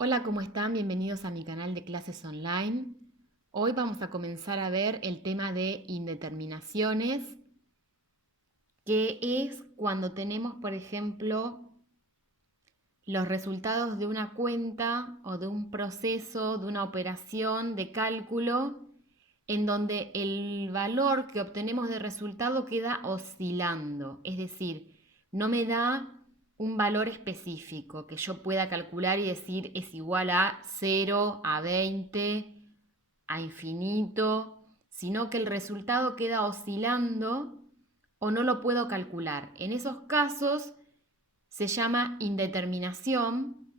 Hola, ¿cómo están? Bienvenidos a mi canal de clases online. Hoy vamos a comenzar a ver el tema de indeterminaciones, que es cuando tenemos, por ejemplo, los resultados de una cuenta o de un proceso, de una operación de cálculo, en donde el valor que obtenemos de resultado queda oscilando, es decir, no me da un valor específico que yo pueda calcular y decir es igual a 0, a 20, a infinito, sino que el resultado queda oscilando o no lo puedo calcular. En esos casos se llama indeterminación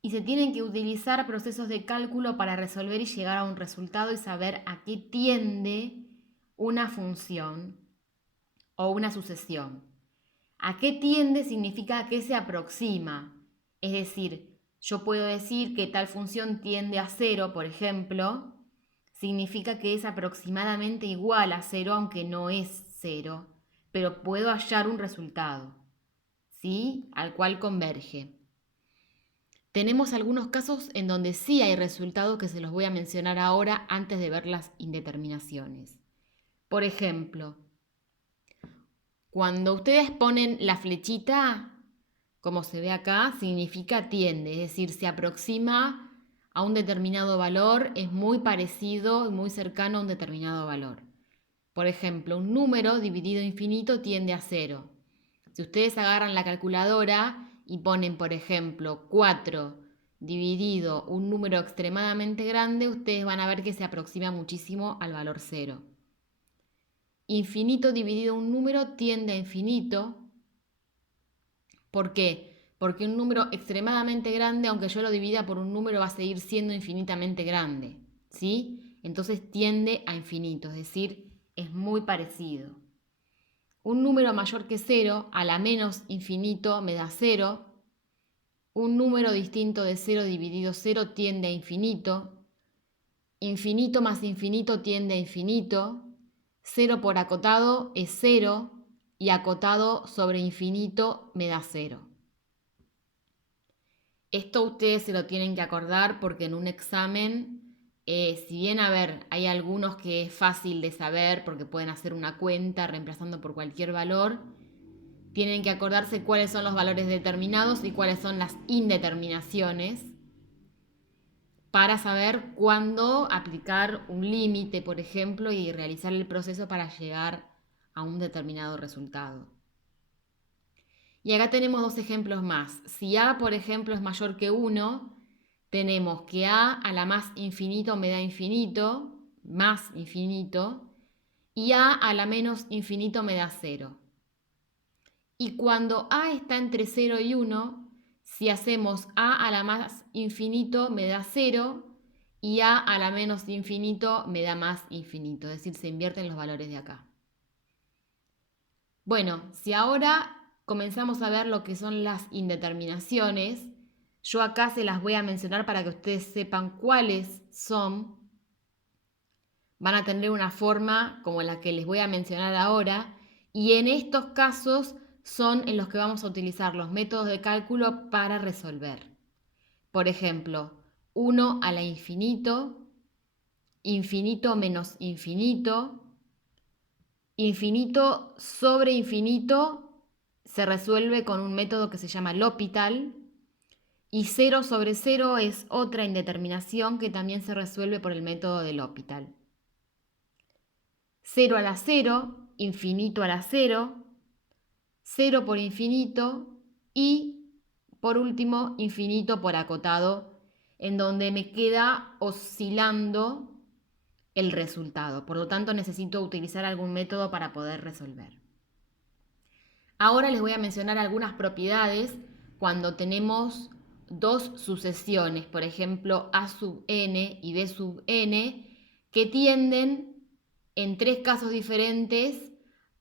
y se tienen que utilizar procesos de cálculo para resolver y llegar a un resultado y saber a qué tiende una función o una sucesión. A qué tiende significa a qué se aproxima. Es decir, yo puedo decir que tal función tiende a cero, por ejemplo, significa que es aproximadamente igual a cero, aunque no es cero, pero puedo hallar un resultado, ¿sí? Al cual converge. Tenemos algunos casos en donde sí hay resultados que se los voy a mencionar ahora antes de ver las indeterminaciones. Por ejemplo, cuando ustedes ponen la flechita, como se ve acá, significa tiende, es decir, se aproxima a un determinado valor, es muy parecido y muy cercano a un determinado valor. Por ejemplo, un número dividido infinito tiende a cero. Si ustedes agarran la calculadora y ponen, por ejemplo, 4 dividido un número extremadamente grande, ustedes van a ver que se aproxima muchísimo al valor cero. Infinito dividido un número tiende a infinito. ¿Por qué? Porque un número extremadamente grande, aunque yo lo divida por un número, va a seguir siendo infinitamente grande, ¿sí? Entonces tiende a infinito, es decir, es muy parecido. Un número mayor que cero, a la menos infinito, me da cero. Un número distinto de cero dividido cero tiende a infinito. Infinito más infinito tiende a infinito. Cero por acotado es cero y acotado sobre infinito me da cero. Esto ustedes se lo tienen que acordar porque en un examen, si bien, a ver, hay algunos que es fácil de saber porque pueden hacer una cuenta reemplazando por cualquier valor, tienen que acordarse cuáles son los valores determinados y cuáles son las indeterminaciones para saber cuándo aplicar un límite, por ejemplo, y realizar el proceso para llegar a un determinado resultado. Y acá tenemos dos ejemplos más. Si A, por ejemplo, es mayor que 1, tenemos que A la más infinito me da infinito, más infinito, y A la menos infinito me da 0. Y cuando A está entre 0 y 1, si hacemos A la más infinito me da 0 y A la menos infinito me da más infinito, es decir, se invierten los valores de acá. Bueno, si ahora comenzamos a ver lo que son las indeterminaciones, yo acá se las voy a mencionar para que ustedes sepan cuáles son. Van a tener una forma como la que les voy a mencionar ahora y en estos casos son en los que vamos a utilizar los métodos de cálculo para resolver. Por ejemplo, 1 a la infinito, infinito menos infinito, infinito sobre infinito se resuelve con un método que se llama L'Hopital y 0 sobre 0 es otra indeterminación que también se resuelve por el método de L'Hopital. 0 a la 0, infinito a la 0, 0 por infinito y, por último, infinito por acotado, en donde me queda oscilando el resultado. Por lo tanto, necesito utilizar algún método para poder resolver. Ahora les voy a mencionar algunas propiedades cuando tenemos dos sucesiones, por ejemplo, A sub n y B sub n, que tienden en tres casos diferentes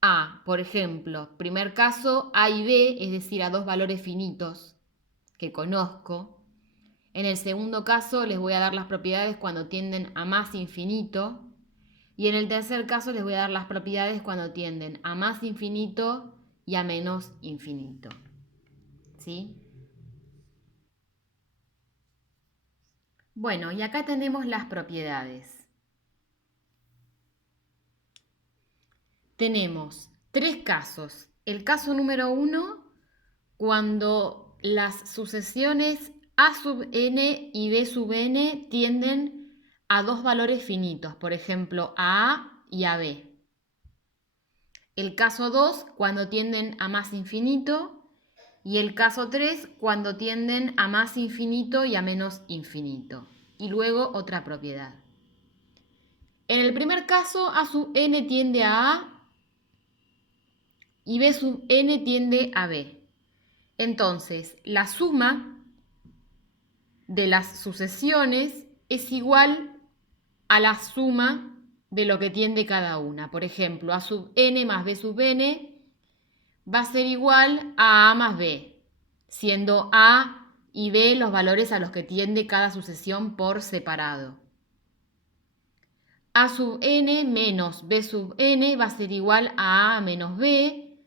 a, por ejemplo, primer caso, A y B, es decir, a dos valores finitos que conozco. En el segundo caso les voy a dar las propiedades cuando tienden a más infinito. Y en el tercer caso les voy a dar las propiedades cuando tienden a más infinito y a menos infinito. ¿Sí? Bueno, y acá tenemos las propiedades. Tenemos tres casos. El caso número 1, cuando las sucesiones a sub n y b sub n tienden a dos valores finitos, por ejemplo, a y a b. El caso 2, cuando tienden a más infinito. Y el caso 3, cuando tienden a más infinito y a menos infinito. Y luego otra propiedad. En el primer caso, a sub n tiende a y b sub n tiende a b. Entonces, la suma de las sucesiones es igual a la suma de lo que tiende cada una. Por ejemplo, a sub n más b sub n va a ser igual a más b, siendo a y b los valores a los que tiende cada sucesión por separado. A sub n menos b sub n va a ser igual a menos b,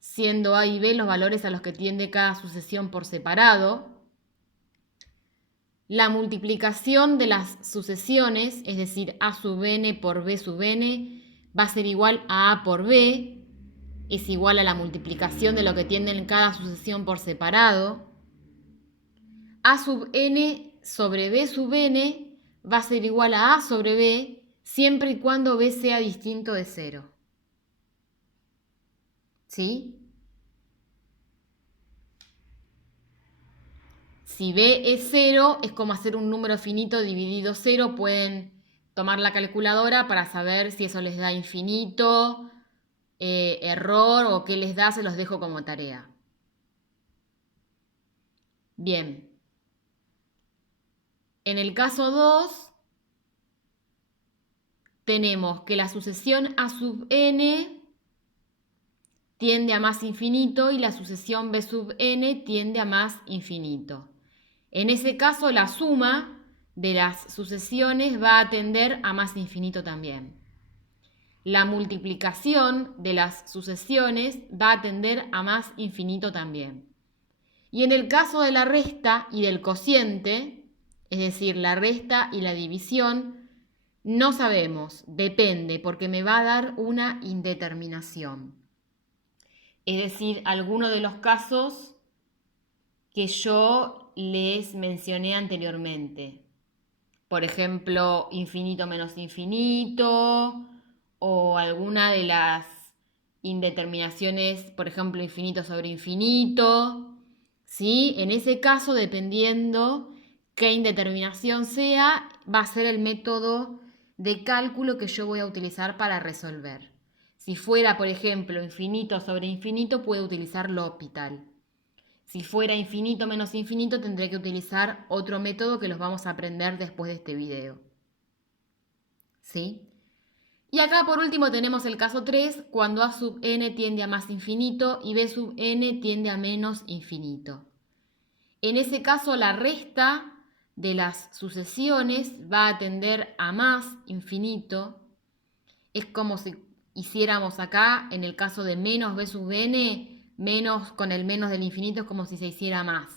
siendo a y b los valores a los que tiende cada sucesión por separado. La multiplicación de las sucesiones, es decir, a sub n por b sub n, va a ser igual a por b, es igual a la multiplicación de lo que tienden cada sucesión por separado. A sub n sobre b sub n va a ser igual a sobre b, siempre y cuando b sea distinto de 0. ¿Sí? Si b es 0, es como hacer un número finito dividido 0. Pueden tomar la calculadora para saber si eso les da infinito, error o qué les da, se los dejo como tarea. Bien. En el caso 2, tenemos que la sucesión a sub n tiende a más infinito y la sucesión b sub n tiende a más infinito. En ese caso, la suma de las sucesiones va a tender a más infinito también. La multiplicación de las sucesiones va a tender a más infinito también. Y en el caso de la resta y del cociente, es decir, la resta y la división, no sabemos, depende, porque me va a dar una indeterminación. Es decir, alguno de los casos que yo les mencioné anteriormente. Por ejemplo, infinito menos infinito, o alguna de las indeterminaciones, por ejemplo, infinito sobre infinito. ¿Sí? En ese caso, dependiendo qué indeterminación sea, va a ser el método de cálculo que yo voy a utilizar para resolver. Si fuera, por ejemplo, infinito sobre infinito, puedo utilizar L'Hopital. Si fuera infinito menos infinito, tendré que utilizar otro método que los vamos a aprender después de este video. ¿Sí? Y acá por último tenemos el caso 3, cuando a sub n tiende a más infinito y b sub n tiende a menos infinito. En ese caso la resta de las sucesiones va a tender a más infinito. Es como si hiciéramos acá, en el caso de menos b sub n, menos con el menos del infinito es como si se hiciera más.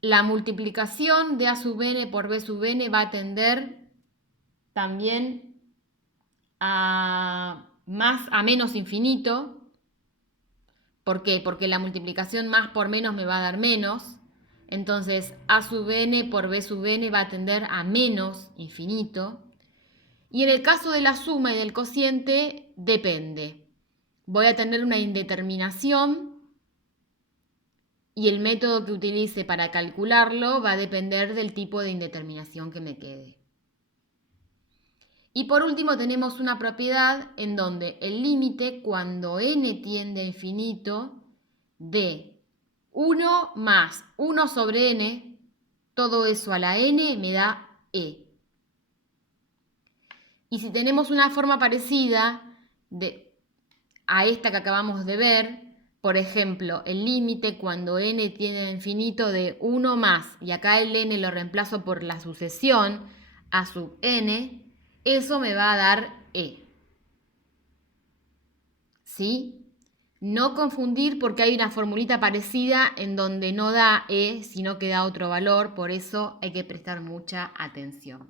La multiplicación de a sub n por b sub n va a tender también a menos infinito. ¿Por qué? Porque la multiplicación más por menos me va a dar menos. Entonces a sub n por b sub n va a tender a menos infinito. Y en el caso de la suma y del cociente, depende. Voy a tener una indeterminación y el método que utilice para calcularlo va a depender del tipo de indeterminación que me quede. Y por último tenemos una propiedad en donde el límite, cuando n tiende a infinito, de 1 más 1 sobre n, todo eso a la n me da e. Y si tenemos una forma parecida a esta que acabamos de ver, por ejemplo, el límite cuando n tiende a infinito de 1 más, y acá el n lo reemplazo por la sucesión a sub n, eso me va a dar e. ¿Sí? No confundir porque hay una formulita parecida en donde no da E, sino que da otro valor, por eso hay que prestar mucha atención.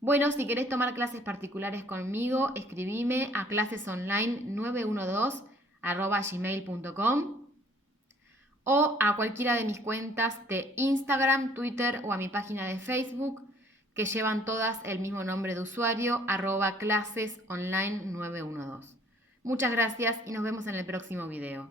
Bueno, si querés tomar clases particulares conmigo, escribime a clasesonline912@gmail.com o a cualquiera de mis cuentas de Instagram, Twitter o a mi página de Facebook, que llevan todas el mismo nombre de usuario, @clasesonline912. Muchas gracias y nos vemos en el próximo video.